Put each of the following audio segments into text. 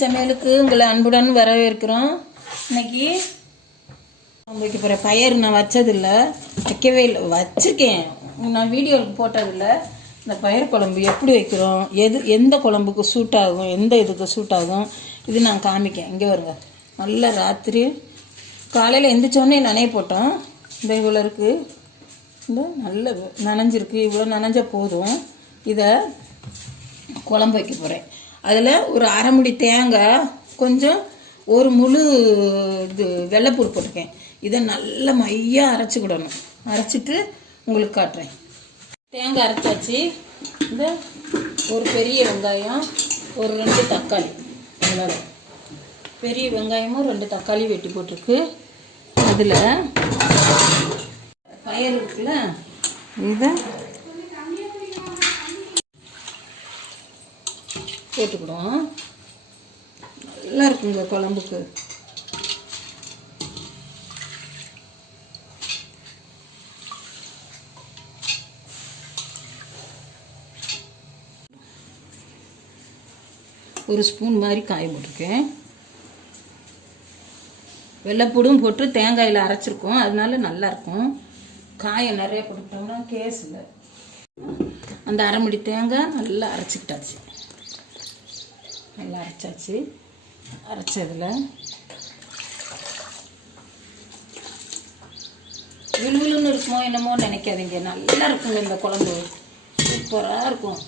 சமையலுக்கு உங்களை அன்புடன் வரவேற்கிறோம். இன்னைக்கு வைக்க போகிற பயிர் நான் வச்சதில்லை, வைக்கவே இல்லை, வச்சுருக்கேன், நான் வீடியோவுக்கு போட்டதில்லை. இந்த பயிர் குழம்பு எப்படி வைக்கிறோம், எந்த குழம்புக்கு சூட் ஆகும், எந்த இதுக்கு சூட் ஆகும், இது நான் காமிக்கேன். இங்கே வருங்க, நல்லா ராத்திரி காலையில் எந்திரிச்சோடனே நனைய போட்டோம். இந்த இவ்வளோ இருக்குது, இந்த நல்ல நனைஞ்சிருக்கு, இவ்வளோ நனைஞ்ச போதும். இதை குழம்பு வைக்க போகிறேன். அதில் ஒரு அரை முடி தேங்காய், கொஞ்சம் ஒரு முழு இது வெள்ளைப்பூடு போட்டிருக்கேன். இதை நல்லா மையாக அரைச்சிக்கிடணும். அரைச்சிட்டு உங்களுக்கு காட்டுறேன். தேங்காய் அரைச்சாச்சு. இந்த ஒரு பெரிய வெங்காயம், ஒரு 2 தக்காளி, அவ்வளோதான். பெரிய வெங்காயமும் 2 தக்காளி வெட்டி போட்டிருக்கு. அதில் பயிர் இருக்குல்ல, இதை போட்டுக்கிடுவோம். நல்லா இருக்குங்க குழம்புக்கு. ஒரு ஸ்பூன் மாதிரி காய போட்டிருக்கேன். வெள்ளைப்பூடும் போட்டு தேங்காயில் அரைச்சிருக்கோம், அதனால நல்லாயிருக்கும். காயை நிறைய போட்டுக்கிட்டோம்னா கேஸ் இல்லை. அந்த அரை முடி தேங்காய் நல்லா அரைச்சிக்கிட்டாச்சு. நல்லா அரைச்சாச்சு. அரைச்சதில் விழுவிழுன்னு இருக்குமோ என்னமோ நினைக்காதீங்க, நல்லா இருக்குங்க இந்த குழம்பு, சூப்பராக இருக்கும்.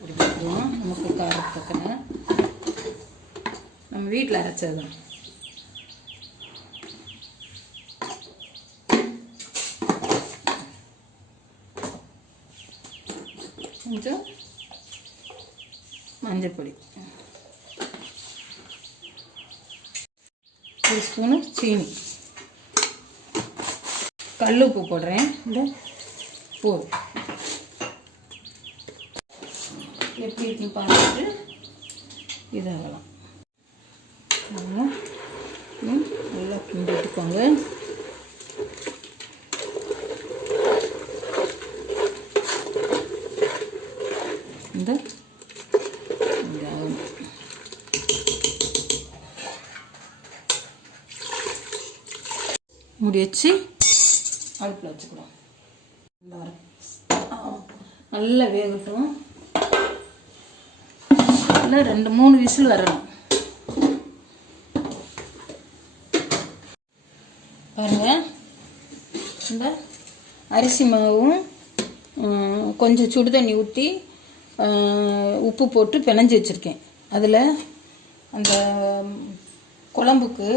பிடிக்கும் நமக்கு காரத்துக்குன்னு, நம்ம வீட்டில் அரைச்சது தான். கொஞ்சம் மஞ்சள், ஒரு ஸ்பூனு சீனி, கல் உப்பு போடுறேன். இந்த பூ எப்படி இருக்குன்னு பார்த்துட்டு இதாகலாம். நல்லா கிண்டி விட்டுக்கோங்க. இந்த மூடி வச்சு அடுப்பில் வச்சுக்கலாம். நல்லா வேகட்டும். நல்லா 2-3 விசில் வரணும். பாருங்க, இந்த அரிசி மாவும் கொஞ்சம் சுடு தண்ணி ஊற்றி உப்பு போட்டு பிணைஞ்சி வச்சுருக்கேன். அதில் அந்த குழம்புக்கு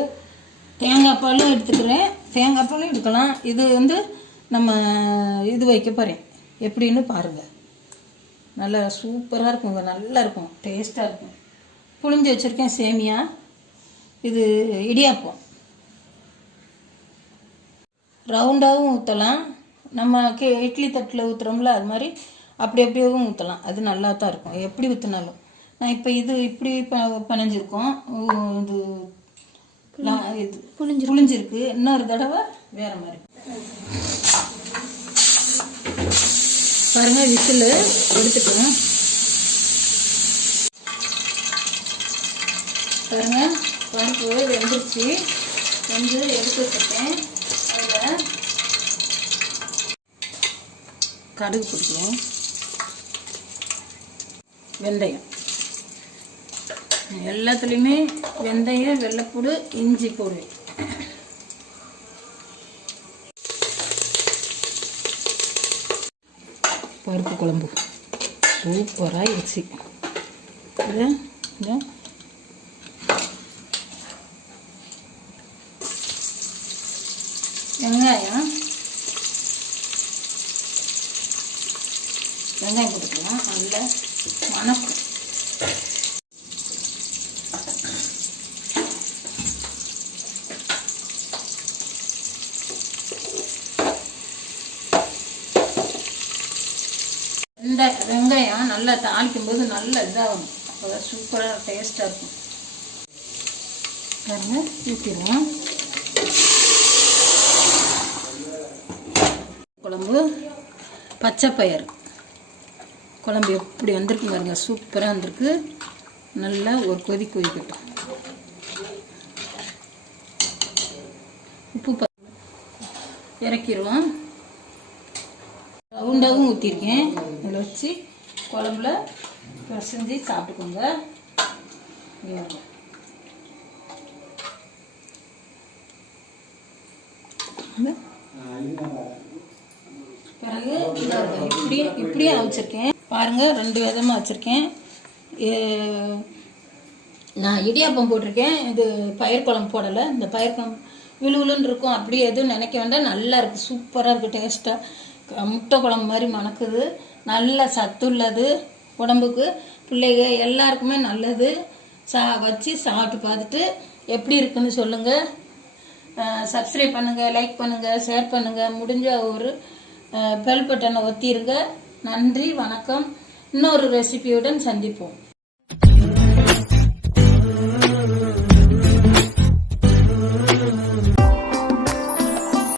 தேங்காய் பாலும் எடுத்துக்கிறேன். தேங்காய் பாலும் எடுக்கலாம். இது நம்ம இது வைக்க போகிறேன், எப்படின்னு பாருங்கள். நல்லா சூப்பராக இருக்குங்க, நல்லா இருக்கும், டேஸ்ட்டாக இருக்கும். புளிஞ்சு வச்சுருக்கேன் சேமியா. இது இடியாப்பம். ரவுண்டாகவும் ஊற்றலாம், நம்ம இட்லி தட்டில் ஊற்றுறோம்ல அது மாதிரி அப்படியேவும் ஊற்றலாம். அது நல்லா தான் இருக்கும் எப்படி ஊற்றினாலும். நான் இப்போ இது இப்படி பனைஞ்சிருக்கோம், இது புளிஞ்சிருக்கு. இன்னொரு தடவை வேறு மாதிரி பாருங்கள். விசில் எடுத்துட்டோம் பாருங்கள். பருப்பு வெந்துருச்சு, எடுத்து வச்சுட்டேன். அதில் கடுகு பிடிக்கும், வெந்தயம், எல்லாத்துலேயுமே வெந்தயம், வெள்ளைப்பூடு, இஞ்சி போடுவேன். பருப்பு குழம்பு சூப்பராக இருந்துச்சு. வெங்காயம் போட்டுக்கலாம், நல்லா மணக்கும். இந்த வெங்காயம் நல்லா தாளிக்கும் போது நல்லா இதாகும், அப்போ சூப்பராக டேஸ்ட்டாக இருக்கும். பாருங்க, ஊற்றிடுவோம். குழம்பு பச்சை பயிறு குழம்பு எப்படி வந்திருக்கு பாருங்க, சூப்பராக வந்திருக்கு. நல்லா ஒரு கொதிக்கட்டும். உப்பு இறக்கிடுவோம். ரவுண்டாகவும் ஊற்றிருக்கேன். இதில் வச்சு குழம்புல பிசைஞ்சு சாப்பிட்டுக்கோங்க. பிறகு இப்படியே வச்சுருக்கேன் பாருங்க. 2 விதமாக வச்சுருக்கேன். நான் இடியாப்பம் போட்டிருக்கேன். இது பயிர் குழம்பு போடலை. இந்த பயிர் குழம்பு விழுவிழுன்னு இருக்கும், அப்படியே எதுவும் நினைக்க வேண்டாம். நல்லா இருக்குது, சூப்பராக இருக்குது, டேஸ்ட்டாக முட்டை குழம்பு மாதிரி மணக்குது. நல்ல சத்துள்ளது, உடம்புக்கு பிள்ளைங்க எல்லாருக்குமே நல்லது. வச்சு சாப்பிட்டு பார்த்துட்டு எப்படி இருக்குன்னு சொல்லுங்கள். சப்ஸ்கிரைப் பண்ணுங்கள், லைக் பண்ணுங்கள், ஷேர் பண்ணுங்கள். முடிஞ்ச ஒரு பெல் பட்டனை ஒத்திருங்க. நன்றி, வணக்கம். இன்னொரு ரெசிபியுடன் சந்திப்போம்.